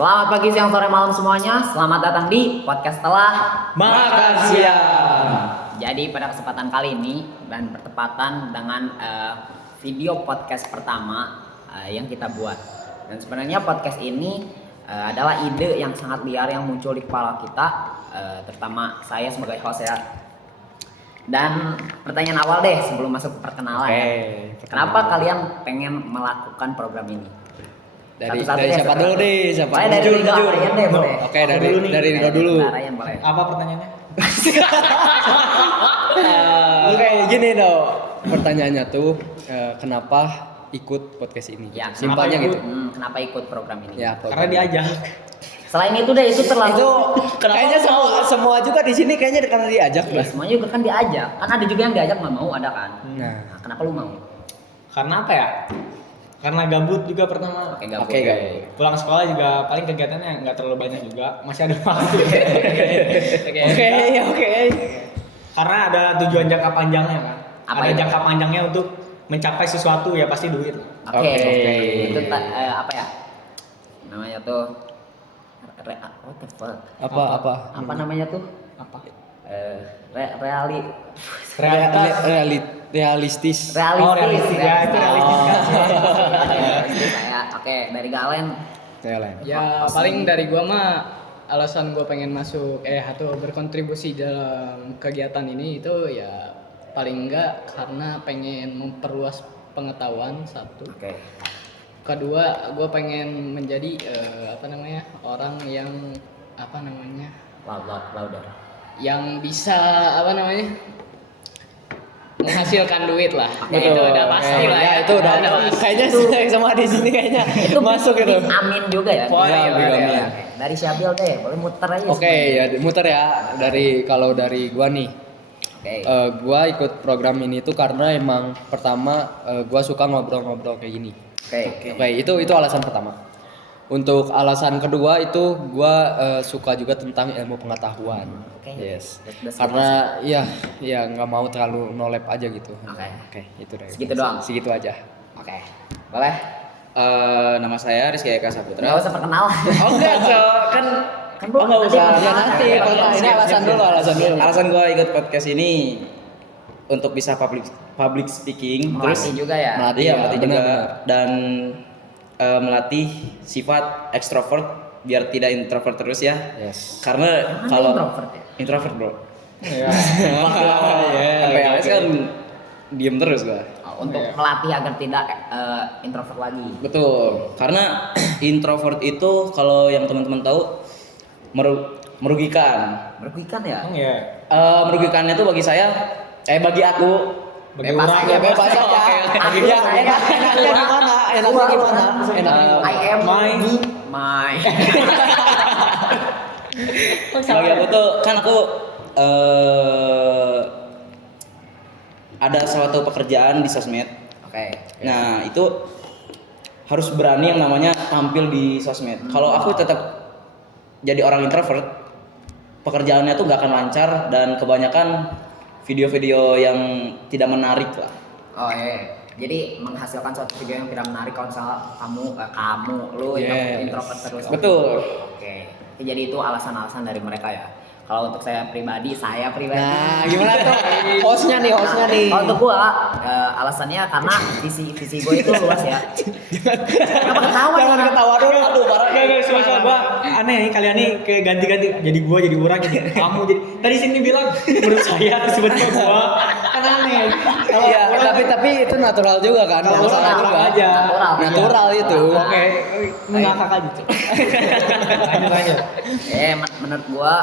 Selamat pagi, siang, sore, malam semuanya. Selamat datang di podcast setelah Makan siang. Jadi pada kesempatan kali ini dan bertepatan dengan video podcast pertama yang kita buat. Dan sebenarnya podcast ini adalah ide yang sangat liar yang muncul di kepala kita, terutama saya sebagai host ya. Dan pertanyaan awal deh sebelum masuk ke perkenalan. Kenapa kalian pengen melakukan program ini? Dari siapa dulu deh? Siapa? Dari Ryan deh boleh. Oke, dari Rigo dulu. Ryan boleh. Apa pertanyaannya? Oke, gini dong. Pertanyaannya tuh kenapa ikut podcast ini? Ya, Simpelnya gitu. Kenapa ikut program ini? Ya, Karena diajak. Selain itu deh, itu terlalu. Kayaknya semua juga di sini kayaknya karena diajak Ya, lah. semuanya juga kan diajak. Kan ada juga yang diajak nggak mau, ada kan. Nah. Kenapa lu mau? Karena apa ya? Karena gabut juga pertama. Gabut. Oke. Pulang sekolah juga paling kegiatannya nggak terlalu banyak juga. Masih ada waktu. Oke. Karena ada tujuan jangka panjangnya kan. Apa ada itu? jangka panjangnya untuk mencapai sesuatu ya pasti duit. Oke. Oke. Itu apa ya? Namanya tuh what the fuck? Apa? Namanya tuh? Apa? Realistis. realistis ya, itu realistis kan. Realistis ya. Oke, dari Galen. Ya paling dari gua mah alasan gua pengen masuk atau berkontribusi dalam kegiatan ini itu ya paling enggak karena pengen memperluas pengetahuan satu. Oke. Kedua gua pengen menjadi orang yang Louder. yang bisa menghasilkan duit lah. Betul. Itu udah pasti lah. Ya, itu udah kayaknya semua di sini kayaknya itu masuk itu. Amin juga ya. Oh, iya, Oke. Dari Syabil deh, boleh muter aja. Oke, ya muter ya kalau dari gua nih. Oke. Gua ikut program ini tuh karena emang pertama gua suka ngobrol-ngobrol kayak gini. Oke, itu alasan pertama. Untuk alasan kedua itu gua suka juga tentang ilmu pengetahuan. Oke. Yes. That's Karena ya nggak mau terlalu nolep aja gitu. Oke. Itu deh. Segitu doang? Segitu aja. Oke. Boleh? Nama saya Rizky Eka Nggak Saputra. usah perkenalan. Oh enggak, kan belum nggak usah. Ya nanti ini alasan dulu. Alasan gua ikut podcast ini untuk bisa public speaking, Melatih juga ya. melatih. iya Ya, melatih benar, juga benar. dan melatih sifat ekstrovert biar tidak introvert terus ya. Yes. Karena Mana kalau introvert ya? introvert bro, Iya. PLS kan diem terus gua. Untuk melatih agar tidak introvert lagi. Betul, karena introvert itu kalau yang teman-teman tahu merugikan. Merugikan ya? Emang ya. Merugikannya tuh bagi saya, bagi aku, Bagi Bebas orang aja, ya Bebas aja. Aku Ya, saya. enaknya gimana? Enaknya gimana? I am my. my. Bagi aku tuh kan aku ada suatu pekerjaan di sosmed. Oke. Nah itu harus berani yang namanya tampil di sosmed. Kalau aku tetap jadi orang introvert, pekerjaannya tuh gak akan lancar dan kebanyakan video-video yang tidak menarik lah. Oh iya. Jadi menghasilkan suatu video yang tidak menarik kalau misalnya lu Yes. introvert terus. Betul. Oke. Jadi itu alasan-alasan dari mereka ya. Kalau untuk saya pribadi. Nah, gimana tuh? Hostnya nih. Kalau untuk gua alasannya karena visi gua itu luas ya. Kenapa ketawa? Jangan ketawa dulu. Aduh, parah. Enggak, soal gua aneh nih kalian nih kayak ganti-ganti jadi gua jadi orang jadi kamu jadi tadi sini bilang menurut saya sebetulnya gua kan aneh. Iya, tapi itu natural juga kan? Natural Salah juga aja. Natural itu. Oke, mengakak aja tuh. Lanjut. Menurut gua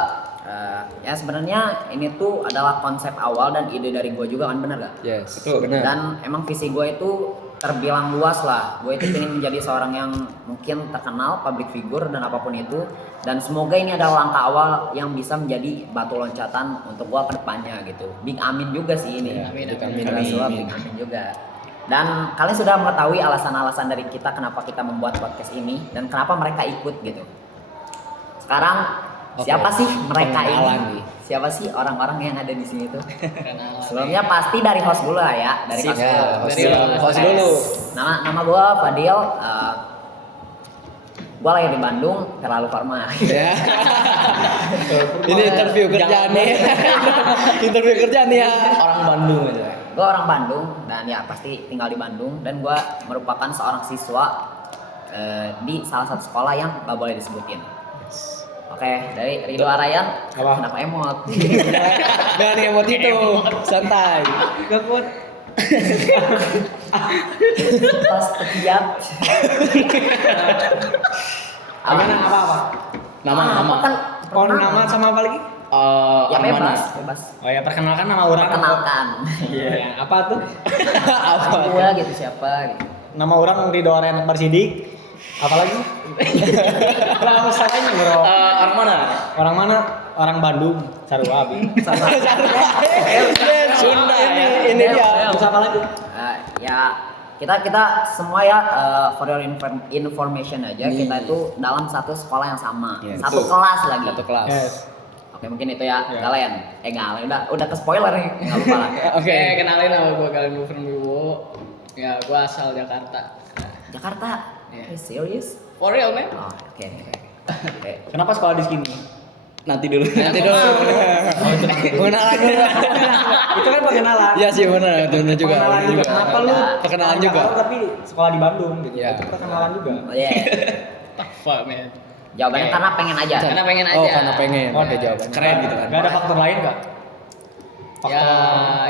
ya sebenarnya ini tuh adalah konsep awal dan ide dari gua juga kan, bener gak? Yes, Betul. benar. Dan emang visi gua itu terbilang luas lah. Gue itu ingin menjadi seorang yang mungkin terkenal, public figure dan apapun itu. Dan semoga ini adalah langkah awal yang bisa menjadi batu loncatan untuk gua ke depannya gitu. Big amin juga sih ini. Amin. Big amin juga. Dan kalian sudah mengetahui alasan-alasan dari kita kenapa kita membuat podcast ini dan kenapa mereka ikut gitu. Sekarang siapa sih mereka Pengenalan ini? nih. Siapa sih orang-orang yang ada di sini tuh? Kenalan. Sebelumnya pasti dari host dulu lah ya, dari host dulu. Host dulu. Nama gua Fadil. Gua lahir di Bandung, terlalu formal. Ya. Ini interview kerjaan nih. Interview kerjaan nih ya. Orang Bandung aja. Gua orang Bandung dan ya pasti tinggal di Bandung dan gua merupakan seorang siswa di salah satu sekolah yang gak boleh disebutin. Oke, dari Ridho Arayan. Apa? Kenapa emot? Jangan emot itu, santai. Gak kuat. Pas ketiak. Apa? Nama. Kan Oh, nama sama apa lagi? ya Armani. bebas. Oh ya, perkenalkan nama orang. Perkenalkan. Iya, apa tuh? Apa? Gua gitu siapa gitu. Nama orang Ridho Arayan Akbar Sidik. Apalagi? Nama salahnya bro. Orang mana? Orang mana? Orang Bandung. Sarua abi. Sunda ini dia. Terus apa lagi? Ya kita semua ya for your information aja Nih. kita itu dalam satu sekolah yang sama, Yes. satu kelas lagi. Satu kelas. Yes. Oke mungkin itu ya Ya. Galen. Galen udah ke spoiler nih nggak lupa lah. Oke, kenalin nama gue Galen Gufron Wibowo. Ya, gue asal Jakarta. Jakarta. Yeah. Are you serious? For real, man? Oh, oke. Kenapa sekolah di sini? Nanti dulu. Nanti dulu. Kenalan dulu. Itu kan perkenalan. Iya sih benar, benar juga. Perkenalan benar juga. juga. Kenapa lu? Perkenalan orang juga. Jakarta tapi sekolah di Bandung gitu. Iya. Itu perkenalan juga. Oh, iya. Fuck, man. Jawabannya Oke. karena pengen aja. Karena pengen aja. Oh, karena pengen. Oh, Oke, jawabannya. Keren gitu kan. Gak ada faktor lain gak?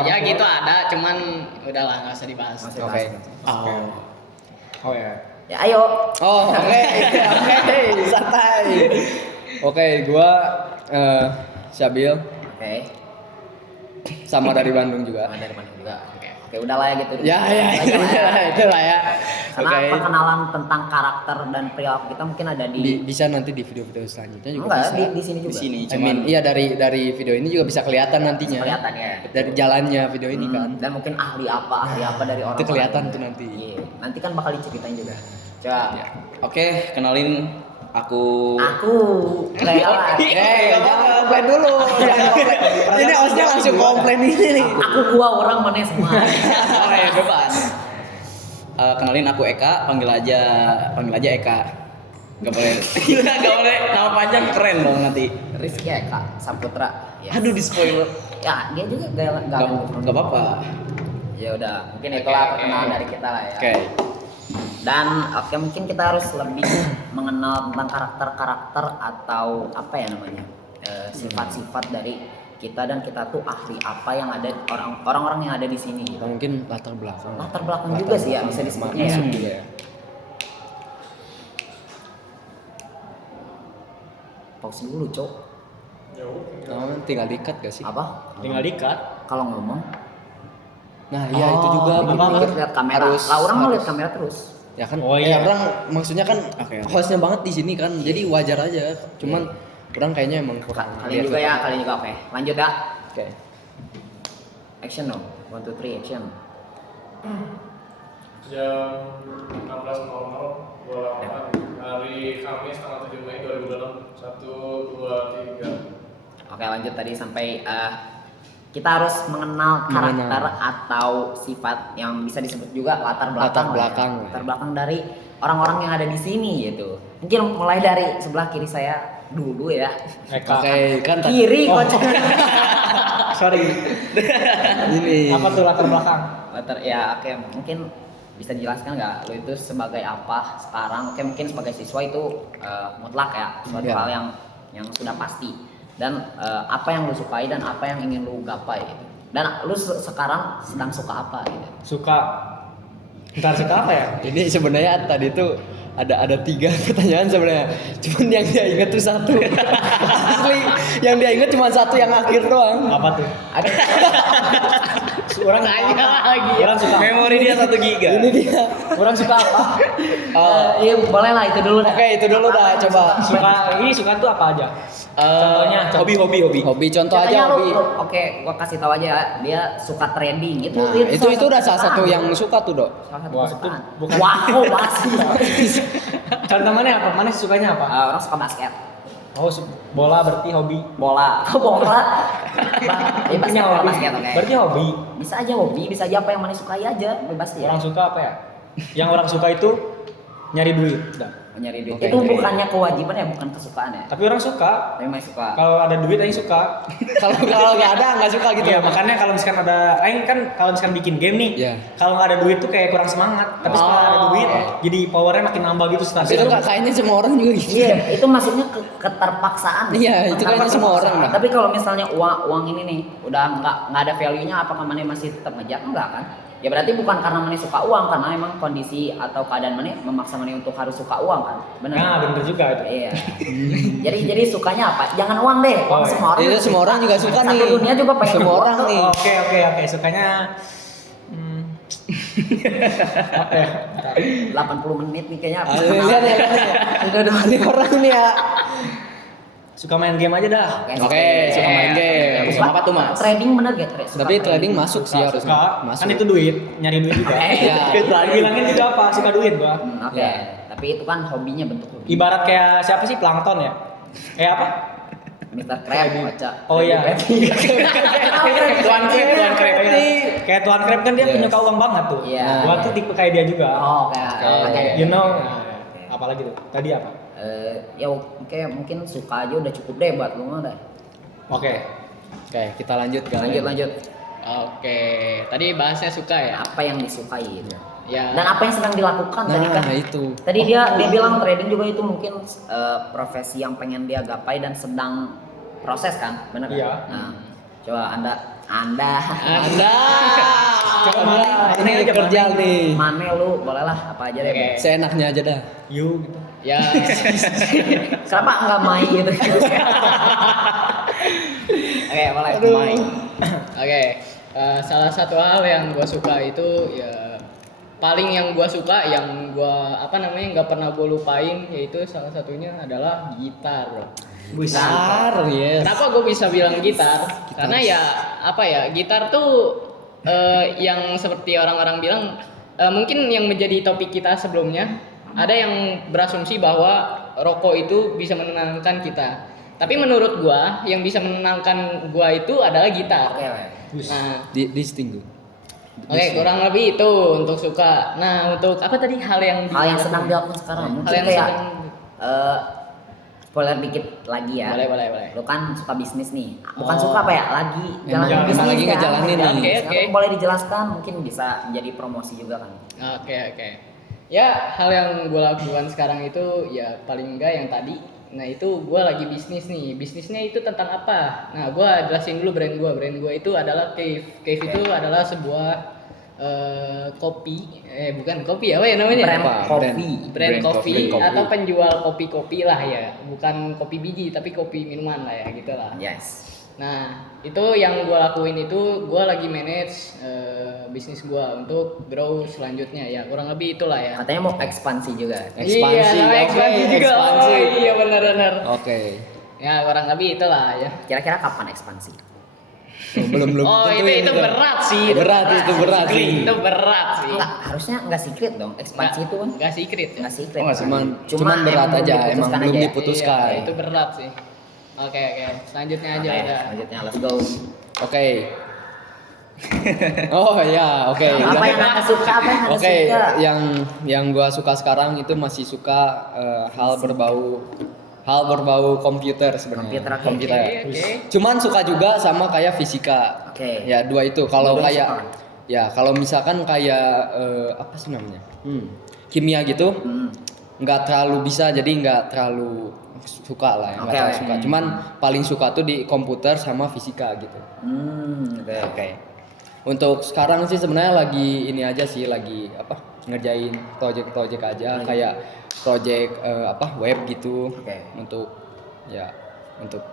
Ya gitu ada, cuman udahlah nggak usah dibahas. Nggak usah Oke. Oh ya. Ya ayo. Oh, oke. Oke, santai. Oke, gua Syabil Oke. sama dari Bandung juga. Dari mana juga. Oke udahlah ya gitu. Ya, itulah ya. Karena Oke. perkenalan tentang karakter dan perilaku kita mungkin ada Bisa nanti di video-video selanjutnya juga enggak bisa. di sini Di juga. sini I cuman mean, iya dari video ini juga bisa kelihatan nantinya. Kelihatan ya. Dari jalannya video ini kan. Dan mungkin ahli apa dari orang. Itu kelihatan tuh nanti. Iya. Nanti kan bakal diceritain juga. Coba. Oke, kenalin aku Aku Rela. Jangan komplain dulu. Jangan komplain. Ini hostnya langsung komplain ini nih. Aku gua orang mana semua. Oh ya, bebas. Kenalin aku Eka, panggil aja Eka. Gak boleh. Gak boleh nama panjang keren dong nanti. Rizky ya Kak Saputra. Yes. Aduh di spoiler. Ya dia juga gak Gak apa-apa. Ya udah mungkin itulah perkenalan dari kita lah ya. Oke. Dan oke mungkin kita harus lebih mengenal tentang karakter-karakter atau apa ya namanya sifat-sifat dari kita dan kita tuh ahli apa yang ada orang-orang yang ada di sini gitu. Atau mungkin latar belakang. Latar belakang juga sih ya bisa disebutnya ya. Masuk juga ya. Pause dulu cok. Nah, tinggal dikat gak sih? Apa? Tinggal dikat. Kalau ngomong Nah, iya itu juga. apa? bener. lihat kamera. Harus- Lah orang mau harus. lihat kamera terus. Ya kan, Oh, iya. orang maksudnya kan Oke. hostnya banget di sini kan, jadi wajar aja. Cuman orang kayaknya emang kurang. Kalian juga ya, kalian juga oke. Lanjut ya. Oke. Action dong. 1 2 3 action. Jam 16.00 Bola hari Kamis tanggal 7 Mei 2006 1, 2, 3. Oke lanjut tadi sampai kita harus mengenal karakter atau sifat yang bisa disebut juga latar belakang. Latar belakang, lah ya. Latar belakang dari orang-orang yang ada di sini gitu. Mungkin mulai dari sebelah kiri saya dulu ya. Eka. Oke, kan tadi Kiri kocak. Sorry. ini. Apa tuh latar belakang? Latar ya oke mungkin bisa dijelaskan nggak lo itu sebagai apa sekarang? Oke mungkin sebagai siswa itu mutlak ya suatu Ya. hal yang sudah pasti. Dan apa yang lu sukai dan apa yang ingin lu gapai gitu. Dan lu sekarang sedang suka apa gitu. Suka. Ntar suka apa ya? Ini sebenarnya tadi tuh ada 3 pertanyaan sebenarnya. Cuman yang dia inget tuh 1. Asli, yang dia inget cuma 1 yang akhir doang. Apa tuh? Ada Orang nanya lagi. Orang suka. Memori dia 1 giga. Ini dia. Orang suka apa? iya boleh lah itu dulu dah. Oke, itu dulu dah, coba. Suka tuh apa aja? Contohnya, Hobi. Hobi contoh Contohnya aja hobi. oke, gua kasih tahu aja ya, dia suka trading gitu. Nah, itu udah salah satu yang suka tuh, Dok. salah satu Wah, kesukaan. itu bukan- Wow, masih. Contoh mana apa? Mana sukanya apa? Orang suka basket. Oh, bola berarti hobi. Bola. Bola. Ya basket bola hobi. basket oke. Berarti hobi. Bisa aja hobi, bisa aja apa yang mana sukai aja, bebas ya. Orang suka apa ya? Yang orang suka itu nyari duit. Udah. Nyari duit. Oke, Itu oke. bukannya kewajiban ya, bukan kesukaan ya. Tapi orang suka. Tapi masih suka. Kalau ada duit aing suka. Kalau nggak ada nggak suka gitu. Iya, makanya kalau misalkan ada aing kan kalau misalkan bikin game nih, Iya. kalau nggak ada duit tuh kayak kurang semangat. Tapi setelah ada duit, jadi powernya makin nambah gitu setelah Tapi itu nggak kayaknya semua orang juga gitu. Iya, itu maksudnya keterpaksaan. Iya, itu kayaknya semua orang dah. Tapi kalau misalnya uang ini nih udah nggak ada value-nya, apakah mana masih tetap ngejar? Enggak kan? Ya berarti bukan karena mana suka uang, karena emang kondisi atau keadaan mana memaksa mana untuk harus suka uang kan? Benar. Nah, bener juga itu. Iya. jadi sukanya apa? Jangan uang deh. Uang Oh, iya. semua orang. Itu semua orang juga suka Satu nih. dunia juga pengen Semua uang orang tuh. nih. Oke, sukanya apa ya? 80 menit nih kayaknya. Ah, lihat ya. Udah nih orang nih ya. Suka main game aja dah. Oke, suka main game. Sama apa tuh, Mas? Trading bener gak? Suka Tapi trading masuk sih harusnya. Suka, Masuk. kan itu duit, nyari duit juga. Iya. Bilangin juga apa? Suka duit gua. Oke. Ya. Tapi itu kan hobinya, bentuk hobi. Ibarat kayak siapa sih Plankton ya? Apa? Mr. Crab, baca. Oh iya. Tuan Crab. Kayak Tuan Crab kan dia Yes. penyuka uang banget tuh. Iya. Gua tuh tipe kayak dia juga. Oh, kayak You know, apalagi tuh? Tadi apa? ya oke, mungkin suka aja udah cukup deh buat lu mah dah. Oke. Oke, kita lanjut ke Lanjut. Oke, tadi bahasnya suka ya. Apa yang disukai gitu. Ya. Dan apa yang sedang dilakukan tadi kan? Nah, itu. Tadi dia bilang trading juga itu mungkin profesi yang pengen dia gapai dan sedang proses kan, benar kan? Iya. Nah, coba Anda Anda. Coba mana? Ini aja, kerja mana? nih. mana lu bolehlah apa aja deh. Oke. Seenaknya aja dah. You gitu. Ya. Kenapa enggak main gitu? Oke, boleh main. Oke, salah satu hal yang gue suka itu ya paling yang gue suka yang gue nggak pernah gue lupain yaitu salah satunya adalah gitar. Gitar, yes. Kenapa gue bisa bilang gitar? Karena ya gitar tuh yang seperti orang-orang bilang mungkin yang menjadi topik kita sebelumnya ada yang berasumsi bahwa rokok itu bisa menenangkan kita. Tapi menurut gua yang bisa menenangkan gua itu adalah gitar. Oke. Nah, Distingu. oke, kurang lebih itu untuk suka. Nah, untuk apa tadi hal yang Sedang dilakukan sekarang mungkin Hal yang kayak sedang spoiler dikit lagi ya. boleh. Lu kan suka bisnis nih. Bukan Oh. suka apa ya? Lagi Emang jalan bisnis lagi kan? ngejalanin Jalan nih. bisnis. Oke. Boleh dijelaskan mungkin bisa menjadi promosi juga kan. Oke. Ya, hal yang gue lakukan sekarang itu ya paling enggak yang tadi. Nah, itu gue lagi bisnis nih. Bisnisnya itu tentang apa? Nah, gue jelasin dulu brand gue. Brand gue itu adalah Cave. Cave itu adalah sebuah kopi. Bukan kopi, apa ya namanya? Brand Apa? kopi. Brand coffee brand atau penjual kopi-kopi lah ya. Bukan kopi biji, tapi kopi minuman lah ya, gitu lah. Yes. Nah, itu yang gue lakuin itu gue lagi manage bisnis gue untuk grow selanjutnya ya, kurang lebih itulah ya. Katanya mau ekspansi juga. Ekspansi, Iya, oke, ekspansi juga. ekspansi. Oh, iya benar-benar. Oke. Ya, kurang lebih itulah ya. Kira-kira kapan ekspansi? Belum Oh, tentuin itu berat sih. Berat sih. Itu berat sih. Enggak, harusnya enggak secret dong. Ekspansi itu kan Enggak secret ya. enggak secret. Oh, nggak Cuman berat belum aja, emang diputuskan belum aja ya. diputuskan. Iya, itu berat sih. Oke. Selanjutnya aja Oke, udah. selanjutnya let's go. Oke. Oh ya, oke. Apa yang Anda suka? Apa yang Anda Oke, suka? yang gua suka sekarang itu masih suka hal berbau komputer sebenarnya. Komputer, oke. Oke. Cuman suka juga sama kayak fisika. Oke. Ya, dua itu. Kalau Dua-duanya kayak suka. ya, kalau misalkan kayak apa sih namanya? Kimia gitu. Nggak terlalu bisa, jadi nggak terlalu suka lah ya, nggak Oke, terlalu oke. suka. Cuman paling suka tuh di komputer sama fisika gitu. Oke. Untuk sekarang sih sebenarnya lagi ini aja sih, lagi ngerjain project aja, kayak project web gitu. Oke. Untuk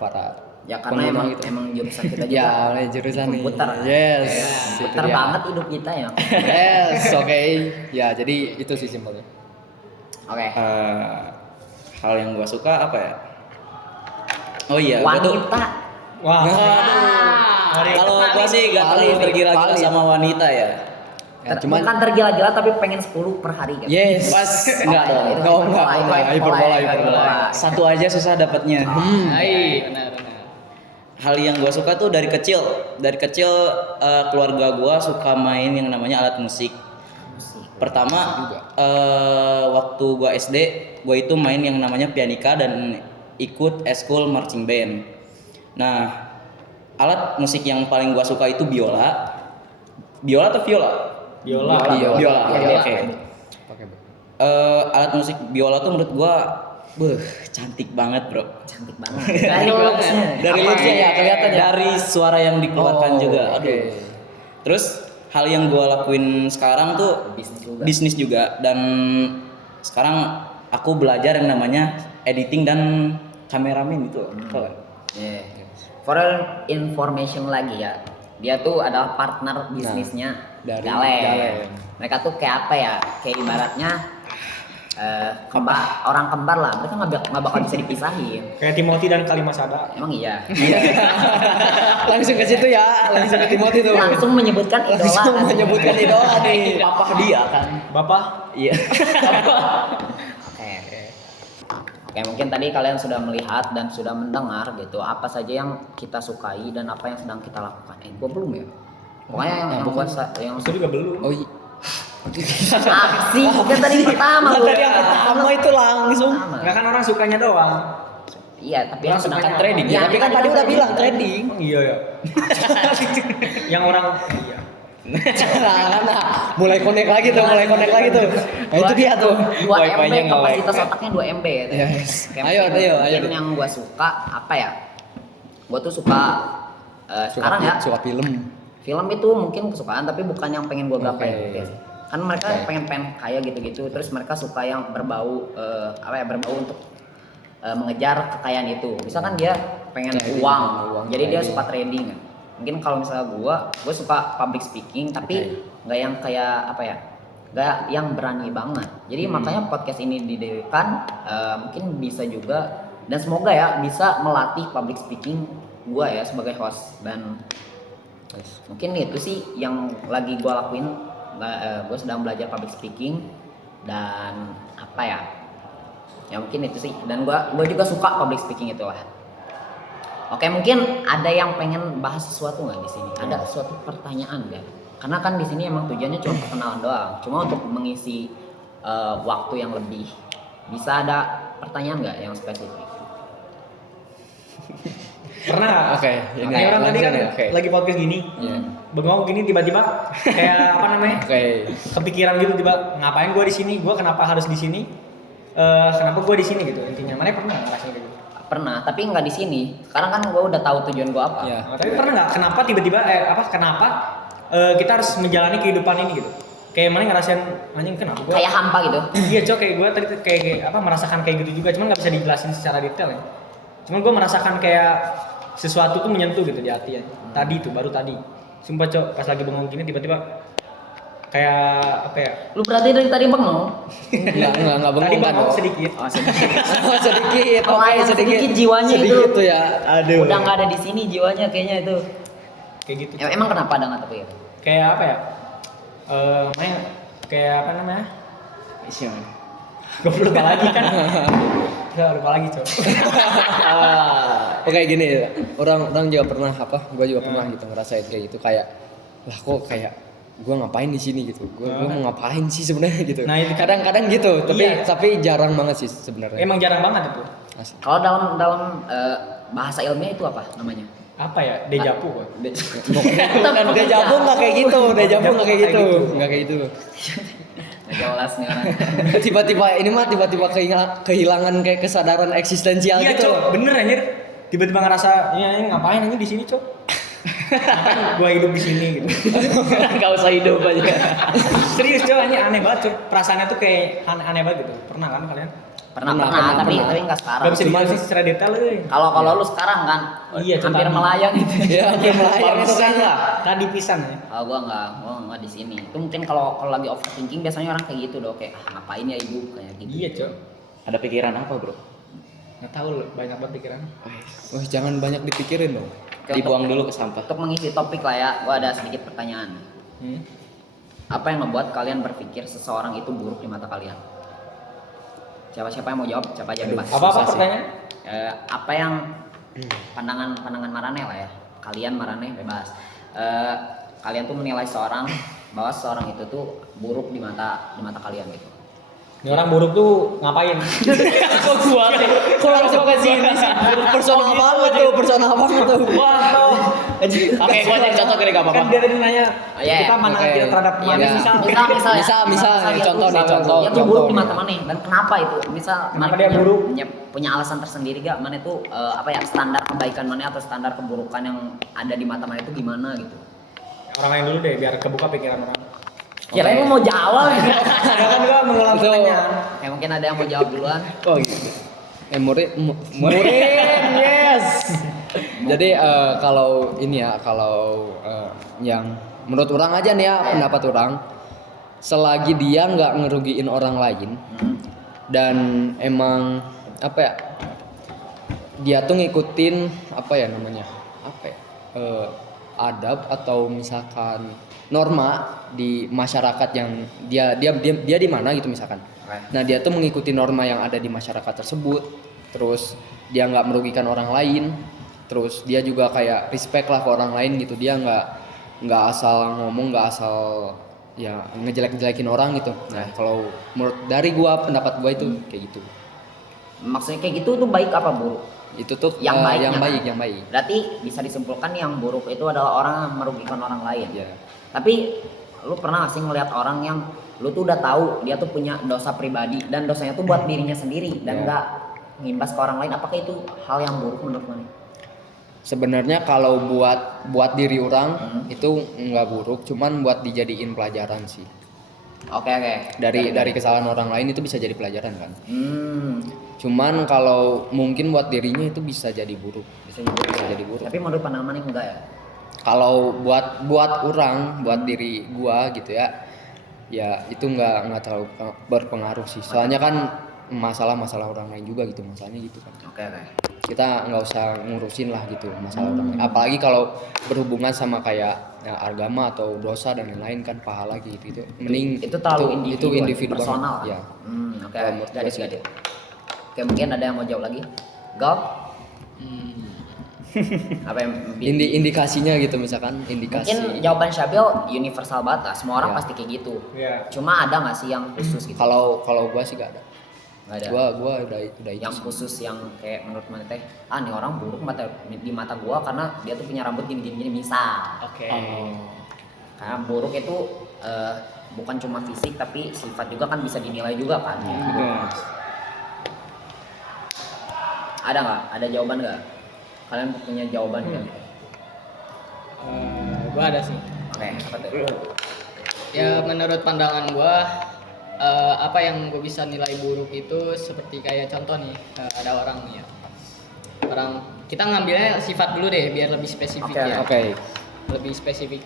para Ya karena pengguna emang jurusan kita juga. ya jurusan nih. komputer. Yes. Ya, itu komputer dia. banget hidup kita ya. Yes, oke. Ya, jadi itu sih simpelnya. Oke. Hal yang gua suka apa ya? Oh iya, gua tuh Wanita. Wah. kalau gua sih gak terlalu Valid, tergila-gila valid. sama wanita ya. Ya, cuman Bukan tergila-gila tapi pengen 10 per hari kan. yes. Pas enggak dong. Enggak, hiperbola. Satu aja susah dapatnya. Hai, benar. Hal yang gua suka tuh dari kecil keluarga gua suka main yang namanya alat musik. Pertama waktu gua SD, gua itu main yang namanya pianika dan ikut eskul marching band. Nah, alat musik yang paling gua suka itu biola. Biola atau viola? Biola. Biola. Oke. Pakai Bu. Alat musik biola tuh menurut gua cantik banget, Bro. Cantik banget. Dari looks-nya. Dari looks-nya ya kelihatan ya. Dari suara yang dikeluarkan Oh, juga. oke. Aduh. Terus hal yang gua lakuin sekarang tuh bisnis juga dan sekarang aku belajar yang namanya editing dan kameramen itu. Tahu kan? Yeah. For information lagi ya, dia tuh adalah partner bisnisnya dari Galem. Galem. Mereka tuh kayak apa ya? Kayak ibaratnya orang kembar lah. Mereka nggak bakal bisa dipisahin. Kayak Timothy dan Kalimasada. Emang iya. Langsung ke situ ya, langsung ke Timothy tuh. Langsung menyebutkan idola. Langsung kan? menyebutkan idola nih. Papa dia kan. Bapak, Iya. Oke, mungkin tadi kalian sudah melihat dan sudah mendengar gitu apa saja yang kita sukai dan apa yang sedang kita lakukan. Gua belum ya. Pokoknya yang aku juga belum. Oh iya. aksi kan tadi yang pertama. Kan gua. tadi yang pertama itu langsung. Pertama. Enggak kan orang sukanya doang. Iya, tapi yang Orang sedangkan sukanya- trading. Ya, tapi kan tadi udah bilang trading. Emang iya ya. Yang orang iya. Nah, mulai connect lagi tuh. Nah, itu dia tuh. 2 Wi-Fi-nya MB nggak kapasitas otaknya 2 MB ya. Yes. Kayak Ayo, mungkin ayo. yang gua suka apa ya? Gua tuh suka sekarang ya Suka film. film itu mungkin kesukaan tapi bukan yang pengen gua gapai Oke. gitu ya. Kan mereka pengen kaya gitu-gitu terus mereka suka yang berbau berbau untuk mengejar kekayaan itu. Misalkan dia pengen Trading, uang, uang, jadi dia trading. suka trading kan. Mungkin kalau misalnya gue suka public speaking tapi nggak yang kayak apa ya, nggak yang berani banget. Jadi makanya podcast ini didirikan mungkin bisa juga dan semoga ya bisa melatih public speaking gue ya sebagai host dan mungkin itu sih yang lagi gue lakuin. Gue sedang belajar public speaking dan apa ya mungkin itu sih dan gue juga suka public speaking itulah. Oke, mungkin ada yang pengen bahas sesuatu nggak di sini? Ada suatu pertanyaan nggak? Karena kan di sini emang tujuannya cuma perkenalan doang, cuma untuk mengisi waktu yang lebih. Bisa ada pertanyaan nggak yang spesifik? Pernah nggak? Oke, ini Kayak orang tadi kan langsung ya, oke. lagi podcast gini. Iya. Bengong gini tiba-tiba kayak apa namanya? Oke. Kepikiran gitu tiba ngapain gua di sini? Gua kenapa harus di sini? Kenapa gua di sini gitu intinya. Mana pernah ngerasain gitu? Pernah, tapi nggak di sini. Sekarang kan gue udah tahu tujuan gue apa. Iya. Tapi pernah nggak? Kenapa tiba-tiba kenapa kita harus menjalani kehidupan ini gitu? Kayak mana ngerasain anjing kenapa gua? Kayak hampa gitu. Iya cok, kayak gue tadi tuh kayak apa merasakan kayak gitu juga, cuman nggak bisa dijelasin secara detail ya. Cuman gue merasakan kayak sesuatu tuh menyentuh gitu di hati ya. Tadi tuh baru tadi. Sumpah cok, pas lagi bengong gini tiba-tiba kayak apa ya? Lu berarti dari tadi bengong? Enggak Tadi bengong kan. bengong sedikit. Oh, sedikit. Oh, sedikit. Pelayan sedikit jiwanya sedikit itu. tuh ya. Aduh. Udah nggak ada di sini jiwanya kayaknya itu. Kayak gitu. Emang kenapa ada nggak tapi ya? Kayak apa ya? Main kayak apa namanya? Gue lupa lagi kan. Gak lupa lagi cok. Oke gini, orang juga pernah gue juga pernah gitu ngerasain kayak gitu kayak lah kok kayak gue ngapain di sini gitu, gue mau ngapain sih sebenarnya gitu. Nah, itu kan. kadang-kadang gitu, Iya. tapi jarang banget sih sebenarnya. Emang jarang banget itu. Asli. Kalau dalam bahasa ilmiah itu apa namanya? Apa ya? Dejavu Pak. Bukan dejavu nggak kayak gitu, dejavu nggak kayak gitu, nggak kayak gitu. Nggak jelas nih orang. Tiba-tiba ini mah tiba-tiba kehilangan kayak kesadaran eksistensial Iya gitu. cok, bener anjir. Tiba-tiba ngerasa, ya ngapain aja di sini cok? Ngapain gua hidup di sini gitu. Gak usah hidup aja. Serius cok, aneh banget cok. Perasaannya tuh kayak aneh banget gitu. Pernah kan kalian? Pernah, Pernah. tapi nggak sekarang. Gak bisa dijelasin secara detail euy. Kalau lu sekarang kan Iya, hampir tadi. melayang gitu. Ya, hampir melayang itu kayaknya. Tadi pisan ya. Oh, gua nggak di sini. Itu mungkin kalau lagi overthinking biasanya orang kayak gitu doh, kayak ngapain ya ibu kayak gitu. Iya cok. Ada pikiran apa, Bro? Nggak tahu loh, banyak banget pikiran. Wah, jangan banyak dipikirin dong. Oke, Dibuang dulu ke sampah. Untuk mengisi topik lah ya, gua ada sedikit pertanyaan. Apa yang membuat kalian berpikir seseorang itu buruk di mata kalian? Siapa yang mau jawab? Siapa aja bebas. Apa Susah sih. pertanyaan? Apa yang pandangan Marane lah ya. Kalian Marane bebas. Kalian tuh menilai seorang bahwa seorang itu tuh buruk di mata kalian gitu. Ini orang buruk tuh ngapain? Kok gua sih? Kok langsung ke sini sih? Personal banget tuh. Wah. Oke, gua jadi contoh kali enggak apa-apa. Kan dia tadi nanya iya. kita mana Oke. kita terhadap Iya, manusia. misal nih, contoh nih, contoh. Dia tuh buruk di mata mana dan kenapa itu? Misal Kenapa mana dia punya, buruk? punya alasan tersendiri gak? Mana itu standar kebaikan mana atau standar keburukan yang ada di mata mana itu gimana gitu? Orang lain dulu deh biar kebuka pikiran orang. Kirain lu mau jawab gitu. Ada kan gua mengulang Itu- pertanyaan. Kayak mungkin ada yang mau jawab duluan. Oh gitu. Murid, yes. Jadi kalau ini ya, kalau yang menurut orang aja nih ya, pendapat orang, selagi dia nggak ngerugiin orang lain dan emang apa ya, dia tuh ngikutin apa ya namanya, apa ya, adab atau misalkan norma di masyarakat yang dia di mana gitu misalkan. Nah dia tuh mengikuti norma yang ada di masyarakat tersebut, terus dia nggak merugikan orang lain, terus dia juga kayak respect lah ke orang lain gitu, dia nggak asal ngomong, nggak asal ya ngejelek-jelekin orang gitu. Nah kalau menurut dari gua, pendapat gua itu kayak gitu. Maksudnya kayak gitu tuh baik apa buruk? Itu tuh Yang baiknya kan? yang baik. Berarti bisa disimpulkan yang buruk itu adalah orang yang merugikan orang lain. Ya. Tapi lu pernah gak sih ngeliat orang yang lu tuh udah tahu dia tuh punya dosa pribadi dan dosanya tuh buat dirinya sendiri dan Ya. nggak ngimbas ke orang lain? Apakah itu hal yang buruk menurut mana? Sebenarnya kalau buat diri orang itu nggak buruk, cuman buat dijadiin pelajaran sih. Oke. Dari kesalahan orang lain itu bisa jadi pelajaran kan. Hmm, Cuman kalau mungkin buat dirinya itu bisa jadi buruk. Bisa jadi buruk. tapi menurut pandangan mana enggak ya? Kalau buat orang, buat diri gua gitu ya itu nggak terlalu berpengaruh sih. Soalnya kan masalah orang lain juga gitu, masalahnya gitu kan. Oke. Kita nggak usah ngurusin lah gitu masalah orang lain. Apalagi kalau berhubungan sama kayak ya, agama atau dosa dan lain-lain kan, pahala gitu. Mending Itu terlalu itu individu personal. banget. Ya. Oke. Kalau menurut gua Gadis. sih gitu. Oke, mungkin ada yang mau jawab lagi? Gal? Apa yang Indikasinya gitu misalkan, indikasi. mungkin jawaban Syabil universal banget lah, semua orang Ya. pasti kayak gitu. Iya. Cuma ada nggak sih yang khusus gitu? Kalau gua sih gak ada. Nggak ada. Gua udah itu Yang sih. khusus yang kayak menurut mana teh, nih orang buruk di mata gua karena dia tuh punya rambut gini misal. Oke. Karena buruk itu bukan cuma fisik tapi sifat juga kan bisa dinilai juga kan. Ada nggak? Ada jawaban nggak? Kalian punya jawaban nggak? Gua ada sih. Oke, apa tuh? Ya menurut pandangan gua apa yang gue bisa nilai buruk itu seperti kayak contoh nih, ada orang nih ya. Orang kita ngambilnya sifat dulu deh biar lebih spesifik Oke, ya. Oke. Lebih spesifik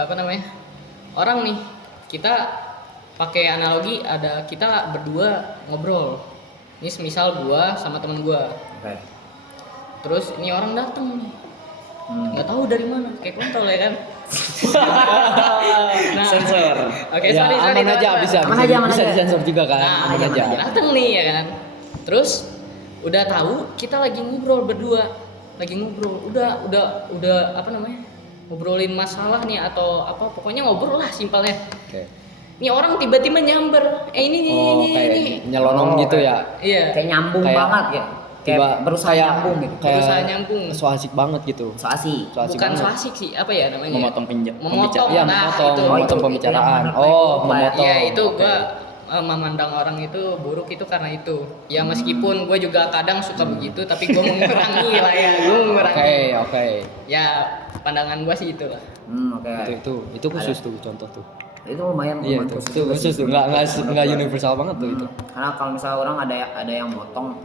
apa namanya? Orang nih kita pakai analogi, ada kita berdua ngobrol. Ini semisal gua sama temen gua. Oke. Terus ini orang datang nih. Nggak tahu dari mana, kayak kontol ya kan. Nah, Sensor. Oke, Ya, sorry, aman aja, teman-teman. bisa Aman aja. disensor juga kan. Nah, Aman aja. dateng nih ya kan. Terus udah tahu kita lagi ngobrol berdua. Udah apa namanya? Ngobrolin masalah nih atau apa, pokoknya ngobrol lah simpelnya. Oke. Ini orang tiba-tiba nyamber. Ini. Kayak nyelonong gitu ya. Iya. Kayak nyambung Kayak banget ya. Kayak berusaha nyambung gitu. Berusaha nyambung. So asik banget gitu. So asik. So asik Bukan so banget. asik sih, apa ya namanya? Memotong Memotong. Iya, Nah, memotong, itu. memotong itu pembicaraan. yang menurut gue Memotong. Ya itu Oke. gua memandang orang itu buruk itu karena itu. Ya meskipun gue juga kadang suka begitu, tapi gue mengurangi lah ya. Gue mengurangi. Oke. Ya pandangan gua sih itulah. Oke. Itu khusus tuh contoh tuh. Itu lumayan Iya lumayan itu khusus tuh, nggak universal banget tuh itu. Karena kalau misalnya orang ada yang motong,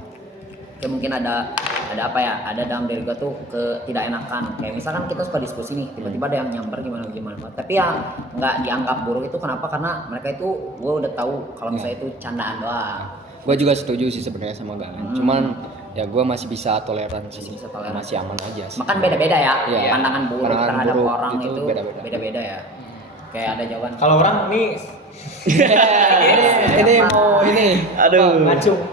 kayak mungkin ada apa ya? Ada dalam diri gua tuh ketidakenakan. Kayak misalkan kita suka diskusi nih, tiba-tiba ada yang nyamper gimana. Tapi ya nggak dianggap buruk itu kenapa? Karena mereka itu gua udah tahu kalau misalnya itu candaan doang. Gue juga setuju sih sebenarnya sama Galen. Cuman ya gue masih bisa toleran sih. Masih bisa toleran. Masih aman aja sih. Makan beda-beda ya. Iya. Pandangan buruk Pandangan terhadap buruk orang itu itu beda-beda. beda-beda ya. Kayak ada jawaban. Kalau orang nih ini mau ini Aduh.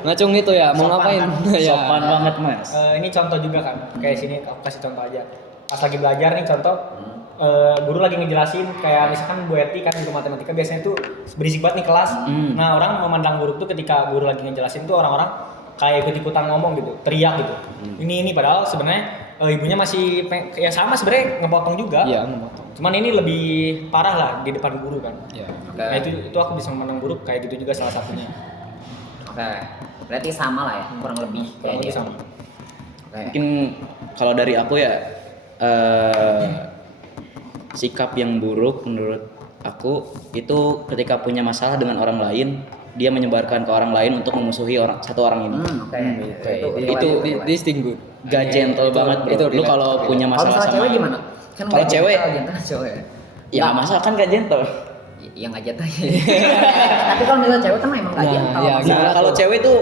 ngacung. itu ya, mau Sopan ngapain? kan? Ya. Sopan banget, Mas. Ini contoh juga kan. Kayak sini aku kasih contoh aja. Pas lagi belajar nih contoh. guru lagi ngejelasin kayak misalkan Bu Eti kan guru matematika biasanya tuh berisik banget nih kelas. Nah, orang memandang buruk tuh ketika guru lagi ngejelasin tuh orang-orang kayak ikut-ikutan ngomong gitu, teriak gitu. Ini padahal sebenarnya ibunya masih ya sama sebenarnya ngepotong juga. Iya, memotong. Cuman ini lebih parah lah di depan guru kan. Iya. Nah, itu aku bisa memandang buruk kayak gitu juga salah satunya. Oke. Berarti sama lah ya, kurang lebih Kurang lebih dia. sama. Oke. Mungkin kalau dari aku ya sikap yang buruk menurut aku itu ketika punya masalah dengan orang lain, dia menyebarkan ke orang lain untuk memusuhi satu orang ini. Oke. Itu Distinguish. gak gentle banget bro. itu Lu kalau punya Kalau masalah misalnya sama cewek gimana? Kan Kalau nggak cewek- gentle, gentle cewek. ya nggak masalah kan gak gentle. Ya nggak jatuh. Tapi kalau misalnya cewek kan memang nggak Nah, gentle. iya, Maksudnya Nah, kalau cewek tuh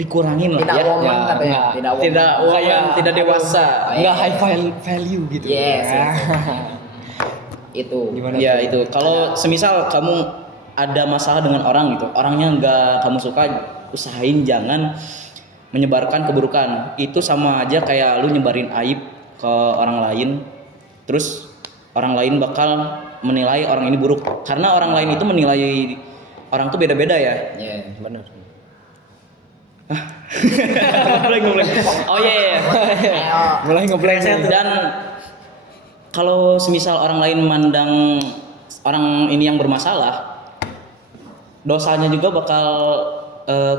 dikurangin lah tidak ya. woman Ya, katanya. enggak. Tidak woman. Tidak kayak tidak dewasa. Nggak high value gitu. Yes, yes. Itu. Gimana? Ya itu. Kalau semisal kamu ada masalah dengan orang gitu, orangnya nggak kamu suka, usahain jangan menyebarkan keburukan. Itu sama aja kayak lu nyebarin aib ke orang lain, terus orang lain bakal menilai orang ini buruk. Karena orang lain itu menilai orang tuh beda-beda ya. Iya. Benar. Oh iya. Ayo. Mulai ngeblank. Dan kalau semisal orang lain memandang orang ini yang bermasalah, dosanya juga bakal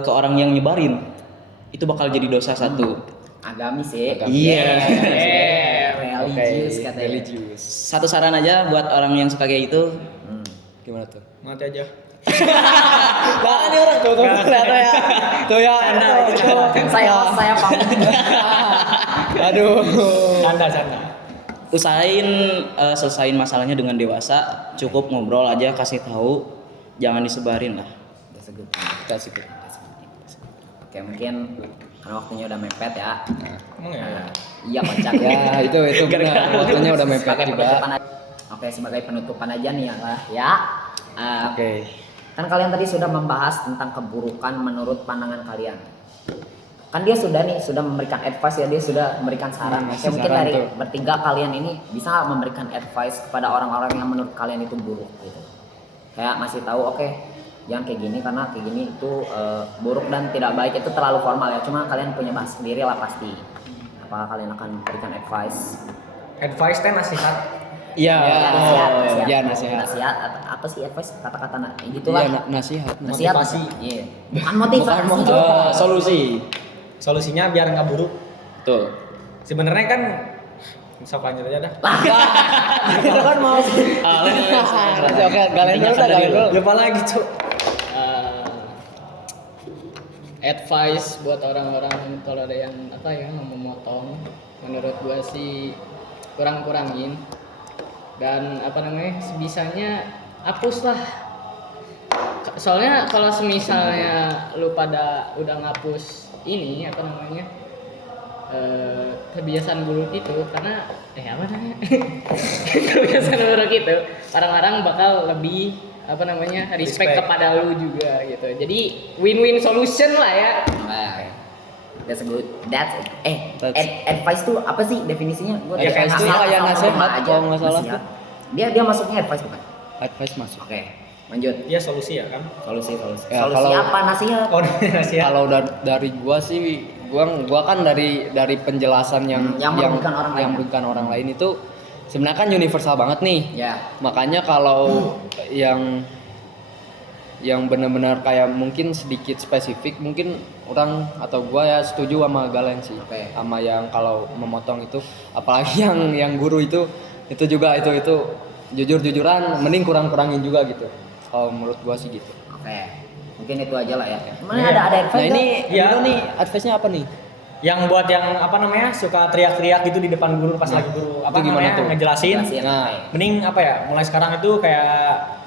ke orang yang nyebarin. Itu bakal jadi dosa satu. Agamis sih. Iya. Religius katanya. Religius. Satu saran aja buat orang yang suka kayak gitu. Gimana tuh? Mati aja. Nah, ini orang tuh ternyata ya. Tuh ya. Saya pamit. Aduh. Canda. Usahain selesain masalahnya dengan dewasa. Cukup ngobrol aja, kasih tahu, jangan disebarin lah. That's a good. Kasih gitu. Oke, mungkin karena waktunya udah mepet ya. Emang ya? Iya kocak. Ya, itu benar. Waktunya udah mepet Sebagai juga. penutupan aja. Oke, sebagai penutupan aja nih ya lah ya. Oke. Kan kalian tadi sudah membahas tentang keburukan menurut pandangan kalian. Kan dia sudah memberikan advice ya, dia sudah memberikan saran. Oke, mungkin saran dari tuh. bertiga kalian ini bisa memberikan advice kepada orang-orang yang menurut kalian itu buruk gitu. Kayak ngasih tahu, oke, jangan kayak gini karena kayak gini itu buruk dan tidak baik, itu terlalu formal ya. Cuma kalian punya bahas sendiri lah pasti. Apakah kalian akan memberikan advice? Advice teh nasihat. Iya. Ya, nasihat. Nasihat apa sih advice? Kata-kata gitulah. Iya, nasihat. Nasihat. Motivasi. Iya. Bukan motivasi. Solusi. Solusinya biar nggak buruk. Tuh. Sebenarnya kan sok lanjut aja dah. Kita kan mau. Oke, kalian dulu. Lupa lagi, Cuk. Advice buat orang-orang kalau ada yang memotong, menurut gua sih kurang-kurangin dan sebisanya hapuslah. Soalnya kalau semisalnya lu pada udah ngapus ini kebiasaan buruk itu, karena kebiasaan buruk itu orang-orang bakal lebih respect kepada lu juga gitu. Jadi win-win solution lah ya. That's good. Advice tuh apa sih definisinya? Gua Advice kayak tuh nasihat kayak atau nasihat, apa aja. kalau nggak salah. Nasihat. Dia masuknya advice bukan? Advice masuk. Oke, lanjut. Dia solusi ya kan? Solusi. Ya, Solusi kalau- apa nasihat? Oh, nasihat. Kalau dari gua sih, gua kan dari penjelasan Yang merugikan orang lain. yang merugikan orang lain itu sebenarnya kan universal banget nih. Ya. Makanya kalau yang benar-benar kayak mungkin sedikit spesifik, mungkin orang atau gua ya setuju sama Galen sih. Oke. Sama yang kalau memotong itu, apalagi yang guru itu juga itu jujur-jujuran mending kurang-kurangin juga gitu. Kalau menurut gua sih gitu. Oke. Mungkin itu aja lah ya. Mana Iya. ada advice? Nah ini Iya. nih advice-nya apa nih? Yang buat yang suka teriak-teriak gitu di depan guru pas lagi guru itu gimana tuh? ngejelasin. Jelasin. Nah. Mending mulai sekarang itu kayak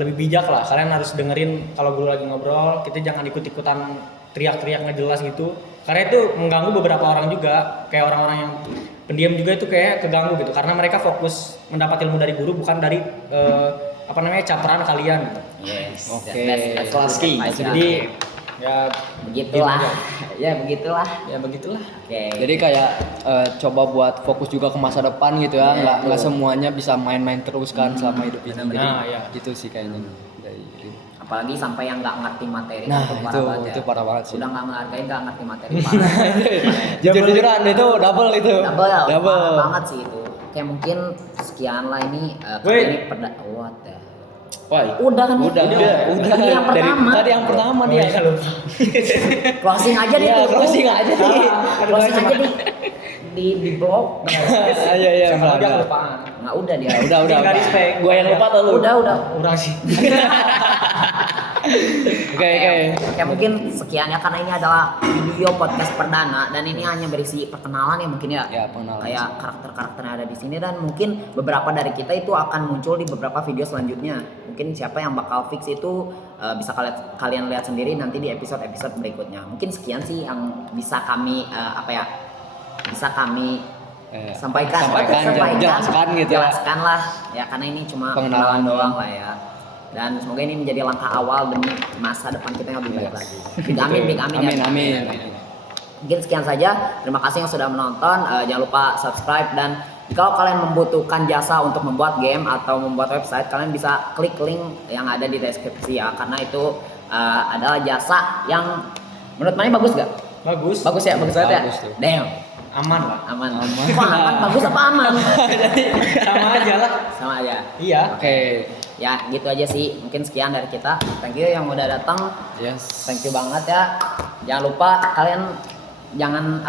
lebih bijak lah. Kalian harus dengerin kalau guru lagi ngobrol, kita jangan ikut-ikutan teriak-teriak nggak jelas gitu. Karena itu mengganggu beberapa orang juga, kayak orang-orang yang pendiam juga itu kayak keganggu gitu. Karena mereka fokus mendapat ilmu dari guru bukan dari caperan kalian gitu. Yes. Oke. That's good Klasiki. advice, ya. Jadi Ya Begitulah. gitu Ya begitulah. ya begitulah. Oke. Jadi kayak coba buat fokus juga ke masa depan gitu ya, nggak semuanya bisa main-main terus kan selama hidup ini. Jadi Nah, ya. gitu sih kayaknya dari Apalagi sampai yang nggak ngerti materi. Nah, itu parah banget ya. itu parah banget sih. Udah nggak menghargai, nggak ngerti materi parah. Jujur-jujuran itu double itu. Double parah banget sih itu. Kayak mungkin sekian lah ini. Wait. Ini what the. Wah, Udah kan? Udah. Tadi yang pertama. Tadi yang pertama dia. Ya lupa. Closing aja deh Iya, tuh. closing aja nih. Closing aja di blog. Iya, Sama dia udah. kelupaan. Nggak udah dia. Udah. Enggak respect. gua yang lupa atau lu? Udah. Kurang sih. Oke. Ya mungkin sekian ya, karena ini adalah video podcast perdana dan ini hanya berisi perkenalan ya mungkin ya. Ya, pengenalan. Kayak karakter-karakter yang ada di sini, dan mungkin beberapa dari kita itu akan muncul di beberapa video selanjutnya. Mungkin siapa yang bakal fix itu bisa kalian lihat sendiri nanti di episode-episode berikutnya. Mungkin sekian sih yang bisa kami sampaikan, jelaskan gitu ya. jelaskan lah ya, karena ini cuma Pengenalan doang lah ya. Dan semoga ini menjadi langkah awal demi masa depan kita yang lebih baik lagi. Big amin ya. Amin. Mungkin sekian saja. Terima kasih yang sudah menonton. Jangan lupa subscribe, dan kalau kalian membutuhkan jasa untuk membuat game atau membuat website, kalian bisa klik link yang ada di deskripsi ya, karena itu adalah jasa yang menurut Mani bagus gak? Bagus. Bagus ya, bagus banget ya. Bagus tuh. Damn. Aman lah. Aman. Kok aman? Bagus apa aman? Sama aja lah. Sama aja. Iya. Oke. Ya gitu aja sih. Mungkin sekian dari kita. Thank you yang udah datang. Yes. Thank you banget ya. Jangan lupa kalian jangan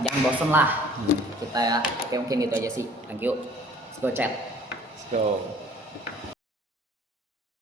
jangan bosen lah kita ya. Oke, mungkin gitu aja sih. Thank you. Let's go chat. Let's go.